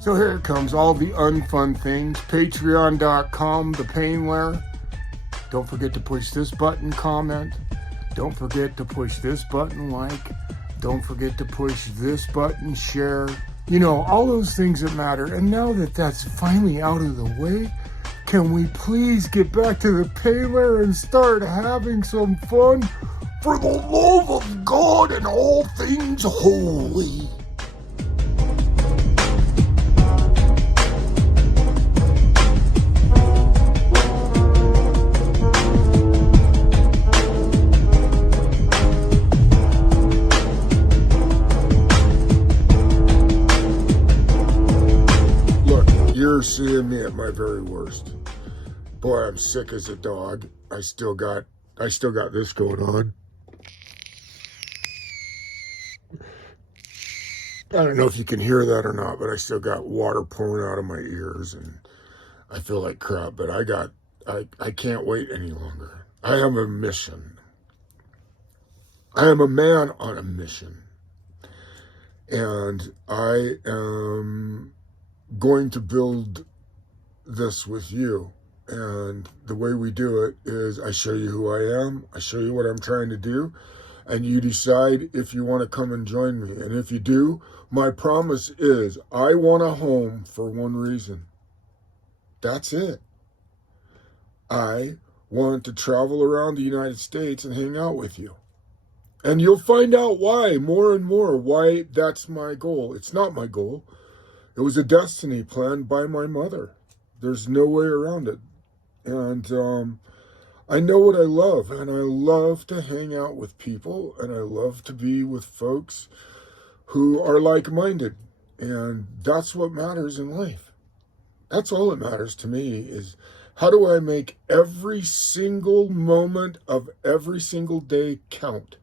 So here it comes, all the unfun things. Patreon.com, the pain lair. Don't forget to push this button, comment. Don't forget to push this button, like. Don't forget to push this button, share. You know, all those things that matter. And now that that's finally out of the way, can we please get back to the pain lair and start having some fun? For the love of God and all things holy. You're seeing me at my very worst. Boy, I'm sick as a dog. I still got this going on. I don't know if you can hear that or not, but I still got water pouring out of my ears and I feel like crap, but I can't wait any longer. I have a mission. I am a man on a mission. And I am going to build this with you. And the way we do it is I show you who I am, I show you what I'm trying to do, and you decide if you want to come and join me. And if you do, my promise is I want a home for one reason. That's it. I want to travel around the United States and hang out with you. And you'll find out why, more and more, why that's my goal. It's not my goal. It was a destiny planned by my mother. There's no way around it. And I know what I love, and I love to hang out with people, and I love to be with folks who are like-minded. And that's what matters in life. That's all that matters to me is how do I make every single moment of every single day count?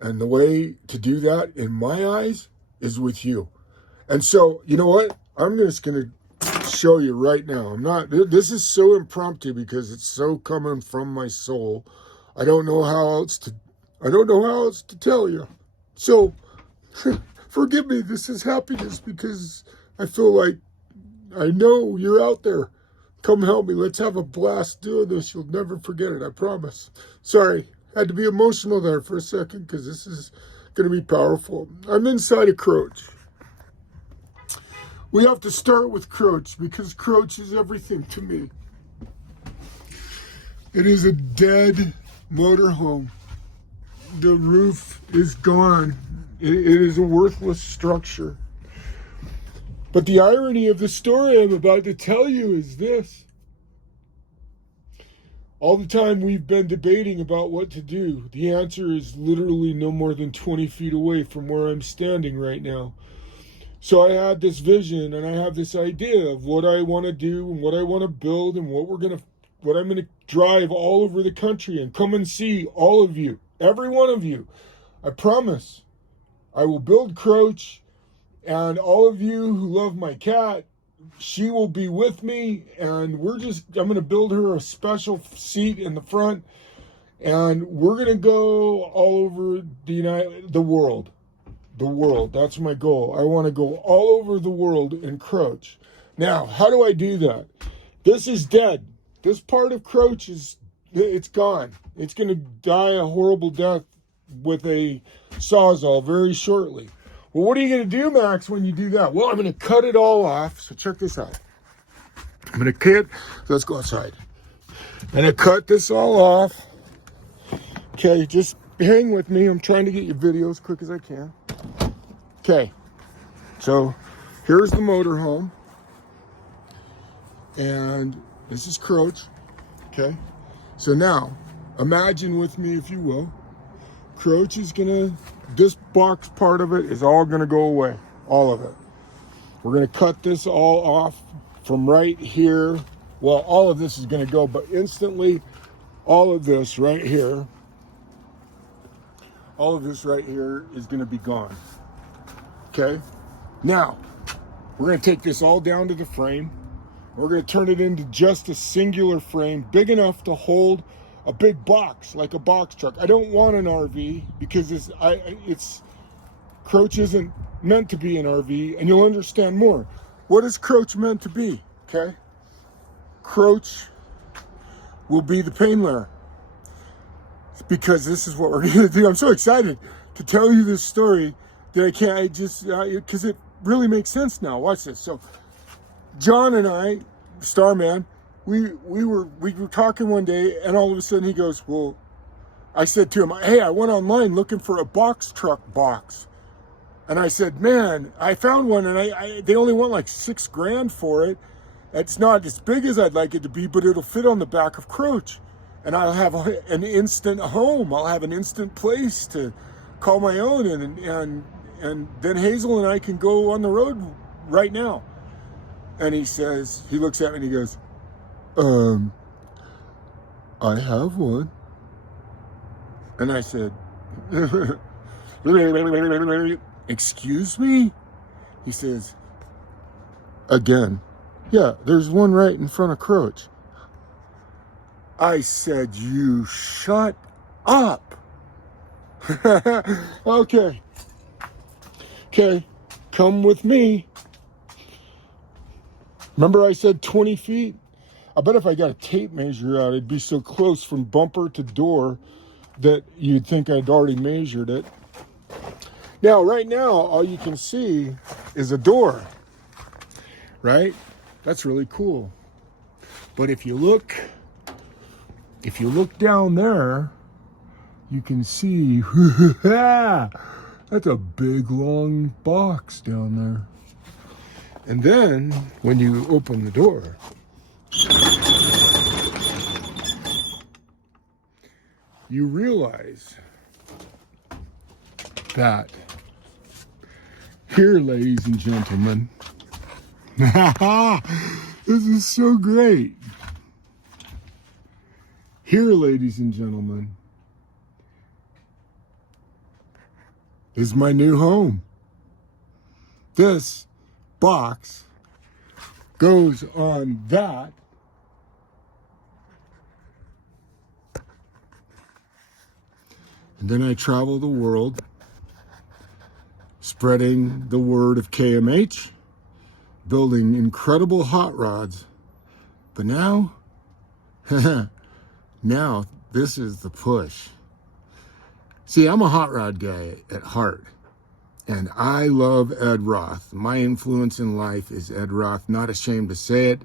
And the way to do that, in my eyes, is with you. And so, you know what? I'm just going to show you right now. This is so impromptu because it's so coming from my soul. I don't know how else to tell you. So, forgive me. This is happiness because I feel like I know you're out there. Come help me. Let's have a blast doing this. You'll never forget it. I promise. Sorry. Had to be emotional there for a second because this is going to be powerful. I'm inside a Croach. We have to start with Croach because Croach is everything to me. It is a dead motorhome. The roof is gone. It is a worthless structure. But the irony of the story I'm about to tell you is this. All the time we've been debating about what to do, the answer is literally no more than 20 feet away from where I'm standing right now. So I had this vision and I have this idea of what I want to do and what I want to build and what I'm going to drive all over the country and come and see all of you, every one of you. I promise I will build Croach, and all of you who love my cat, she will be with me, and I'm going to build her a special seat in the front, and we're going to go all over the world. The world. That's my goal. I want to go all over the world in Croach. Now, how do I do that? This is dead. This part of Croach it's gone. It's going to die a horrible death with a sawzall very shortly. Well, what are you going to do, Max, when you do that? Well, I'm going to cut it all off. So check this out. I'm going to let's go outside. I'm going to cut this all off. Okay, just hang with me. I'm trying to get your video as quick as I can. Okay, so here's the motorhome, and this is Croach, okay? So now, imagine with me, if you will, Croach is this box part of it is all gonna go away, all of it. We're gonna cut this all off from right here. Well, all of this is gonna go, but instantly, all of this right here is gonna be gone. Okay, now we're going to take this all down to the frame. We're going to turn it into just a singular frame, big enough to hold a big box, like a box truck. I don't want an RV because Croach isn't meant to be an RV, and you'll understand more. what is Croach meant to be? Okay, Croach will be the pain layer, because this is what we're going to do. I'm so excited to tell you this story that I just, because it really makes sense now. Watch this. So John and I, Starman, we were talking one day, and all of a sudden he goes, well, I said to him, hey, I went online looking for a box truck box. And I said, man, I found one, and they only want like $6,000 for it. It's not as big as I'd like it to be, but it'll fit on the back of Croach. And I'll have an instant home. I'll have an instant place to call my own. And then Hazel and I can go on the road right now. And he says, he looks at me and he goes, I have one. And I said, excuse me? He says, again, yeah, there's one right in front of Croach. I said, you shut up. Okay, come with me. Remember I said 20 feet? I bet if I got a tape measure out, it'd be so close from bumper to door that you'd think I'd already measured it. Now, right now, all you can see is a door, right? That's really cool. But if you look down there, you can see, that's a big, long box down there. And then, when you open the door, you realize that here, ladies and gentlemen, this is so great. Here, ladies and gentlemen, is my new home. This box goes on that. And then I travel the world spreading the word of KMH, building incredible hot rods. But now, now this is the push. See, I'm a hot rod guy at heart, and I love Ed Roth. My influence in life is Ed Roth. Not ashamed to say it.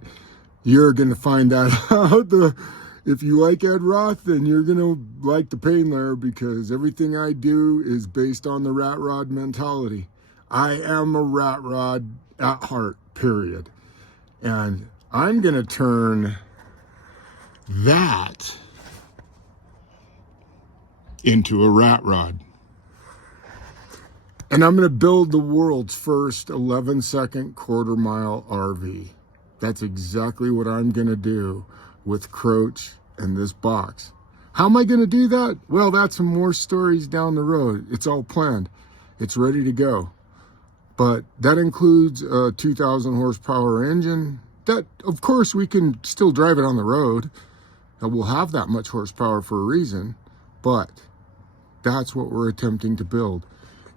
You're going to find that out. If you like Ed Roth, then you're going to like the pain layer, because everything I do is based on the rat rod mentality. I am a rat rod at heart, period. And I'm going to turn that into a rat rod. And I'm going to build the world's first 11-second quarter-mile RV. That's exactly what I'm going to do with Croach and this box. How am I going to do that? Well, that's some more stories down the road. It's all planned. It's ready to go. But that includes a 2,000 horsepower engine. That, of course, we can still drive it on the road. We'll have that much horsepower for a reason. But that's what we're attempting to build.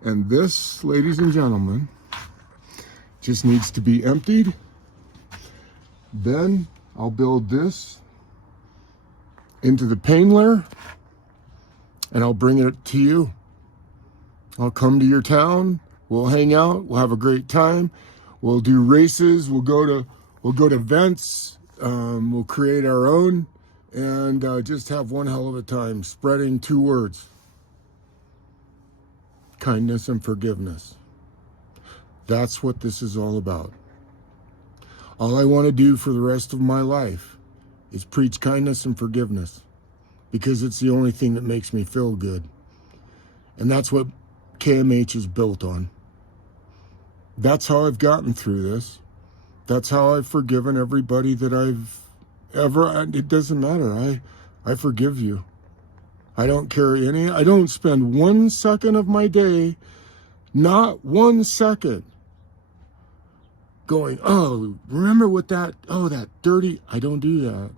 And this, ladies and gentlemen, just needs to be emptied. Then I'll build this into the pain layer, and I'll bring it to you. I'll come to your town. We'll hang out. We'll have a great time. We'll do races. We'll go to events. We'll create our own, and just have one hell of a time spreading 2 words: kindness and forgiveness. That's what this is all about. All I want to do for the rest of my life is preach kindness and forgiveness, because it's the only thing that makes me feel good. And that's what KMH is built on. That's how I've gotten through this. That's how I've forgiven everybody that I've ever, it doesn't matter. I forgive you. I don't carry any, I don't spend 1 second of my day, not 1 second, going, oh, remember what that dirty, I don't do that.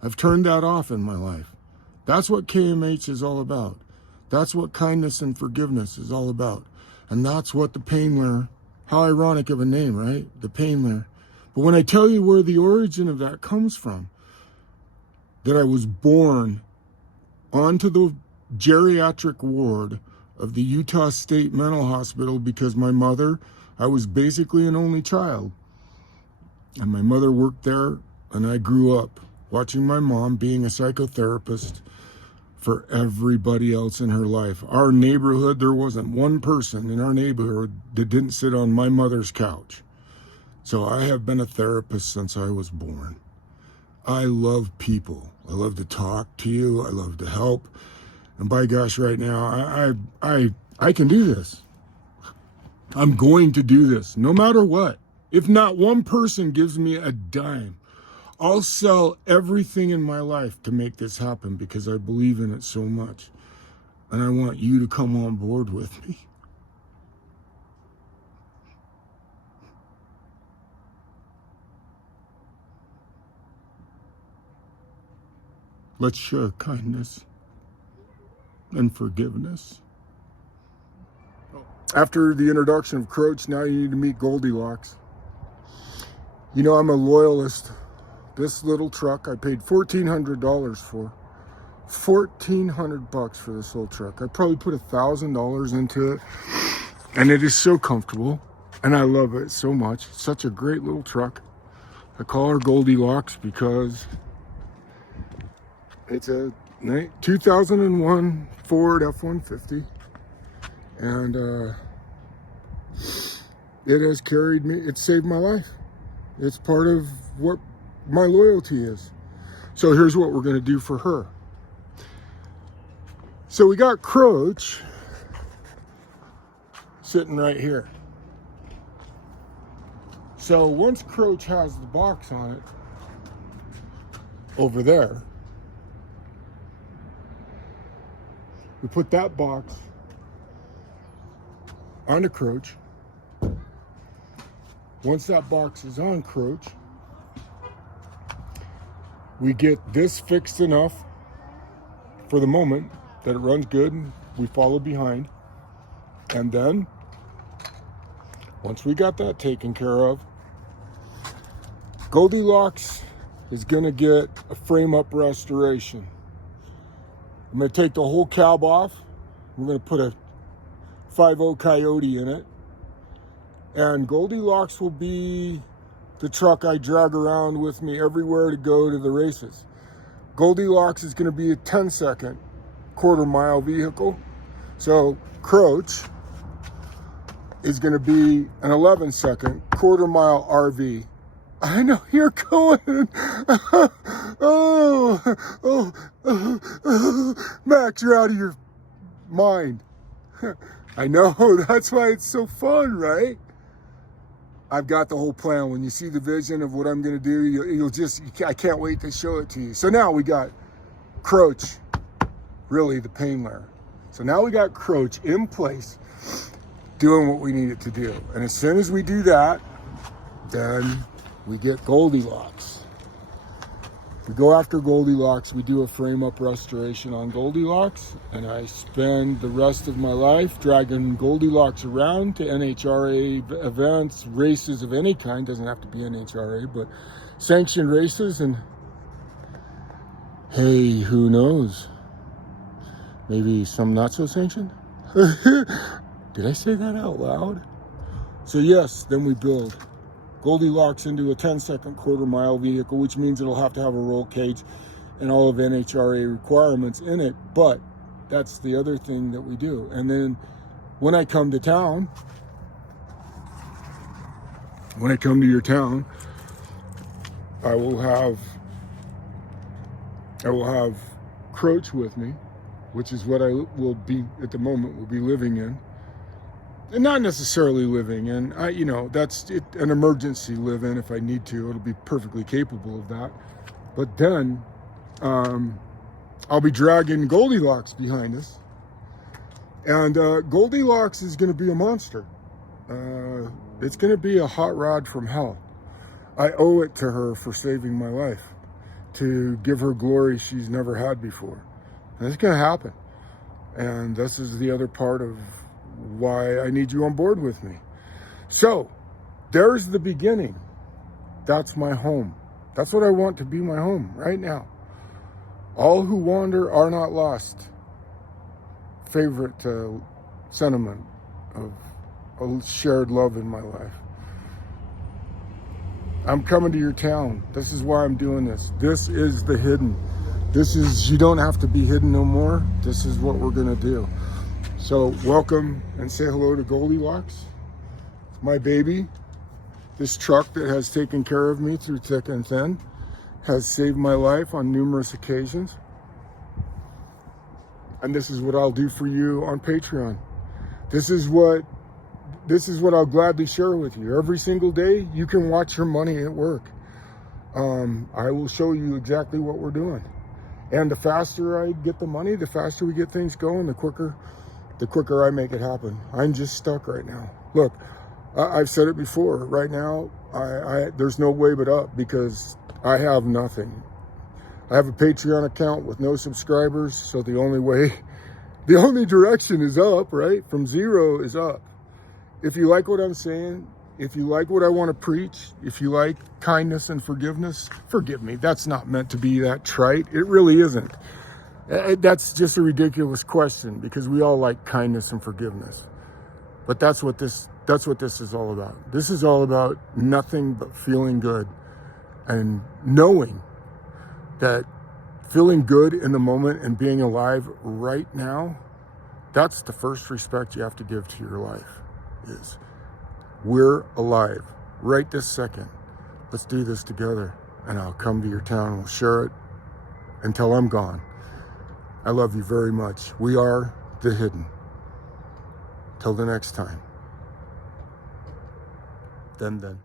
I've turned that off in my life. That's what KMH is all about. That's what kindness and forgiveness is all about. And that's what the pain layer How ironic of a name, right? The pain layer. But when I tell you where the origin of that comes from, that I was born onto the geriatric ward of the Utah State Mental Hospital because my mother, I was basically an only child. And my mother worked there, and I grew up watching my mom being a psychotherapist for everybody else in her life. Our neighborhood, there wasn't one person in our neighborhood that didn't sit on my mother's couch. So I have been a therapist since I was born. I love people. I love to talk to you. I love to help. And by gosh, right now, I can do this. I'm going to do this no matter what. If not one person gives me a dime, I'll sell everything in my life to make this happen because I believe in it so much. And I want you to come on board with me. Let's share kindness and forgiveness. After the introduction of Croach, now you need to meet Goldy Loxx. You know, I'm a loyalist. This little truck I paid $1,400 for. $1,400 for this little truck. I probably put $1,000 into it, and it is so comfortable, and I love it so much. It's such a great little truck. I call her Goldy Loxx because it's a 2001 Ford F-150, and it has carried me. It saved my life. It's part of what my loyalty is. So here's what we're going to do for her. So we got Croach sitting right here. So once Croach has the box on it over there, we put that box onto Croach. Once that box is on Croach, we get this fixed enough for the moment that it runs good, and we follow behind. And then, once we got that taken care of, Goldy Loxx is gonna get a frame-up restoration. I'm gonna take the whole cab off. We're gonna put a 5.0 Coyote in it. And Goldy Loxx will be the truck I drag around with me everywhere to go to the races. Goldy Loxx is gonna be a 10-second quarter-mile vehicle. So Croach is gonna be an 11-second quarter-mile RV. I know you're going. Max, you're out of your mind. I know, that's why it's so fun, right? I've got the whole plan. When you see the vision of what I'm going to do, you'll just, I can't wait to show it to you. So now we got Croach, really the pain layer. So now we got Croach in place, doing what we need it to do. And as soon as we do that, then we get Goldy Loxx. We go after Goldy Loxx. We do a frame-up restoration on Goldy Loxx, and I spend the rest of my life dragging Goldy Loxx around to NHRA events, races of any kind. Doesn't have to be NHRA, but sanctioned races. And hey, who knows? Maybe some not so sanctioned? Did I say that out loud? So yes, then we build Goldy Loxx into a 10-second quarter-mile vehicle, which means it'll have to have a roll cage and all of NHRA requirements in it. But that's the other thing that we do. And then when I come to town, when I come to your town, I will have Croach with me, which is what I will be at the moment, will be living in. And not necessarily living in, that's it, an emergency live-in if I need to. It'll be perfectly capable of that. But then I'll be dragging Goldy Loxx behind us. And Goldy Loxx is going to be a monster. It's going to be a hot rod from hell. I owe it to her for saving my life, to give her glory she's never had before. And it's going to happen. And this is the other part of why I need you on board with me. So there's the beginning. That's my home. That's what I want to be my home right now. All who wander are not lost. Favorite sentiment of a shared love in my life. I'm coming to your town. This is why I'm doing this. This is the hidden. This is, you don't have to be hidden no more. This is what we're gonna do. So welcome and say hello to Goldy Loxx, my baby. This truck that has taken care of me through thick and thin, has saved my life on numerous occasions. And this is what I'll do for you on Patreon. This is what I'll gladly share with you. Every single day, you can watch your money at work. I will show you exactly what we're doing. And the faster I get the money, the faster we get things going, the quicker I make it happen. I'm just stuck right now. Look, I've said it before. Right now, there's no way but up because I have nothing. I have a Patreon account with no subscribers, so the only direction is up, right? From zero is up. If you like what I'm saying, if you like what I want to preach, if you like kindness and forgiveness, forgive me. That's not meant to be that trite. It really isn't. That's just a ridiculous question because we all like kindness and forgiveness. But that's what this is all about. This is all about nothing but feeling good and knowing that feeling good in the moment and being alive right now, that's the first respect you have to give to your life. Is we're alive right this second. Let's do this together, and I'll come to your town and we'll share it until I'm gone. I love you very much. We are the hidden. Till the next time. Then.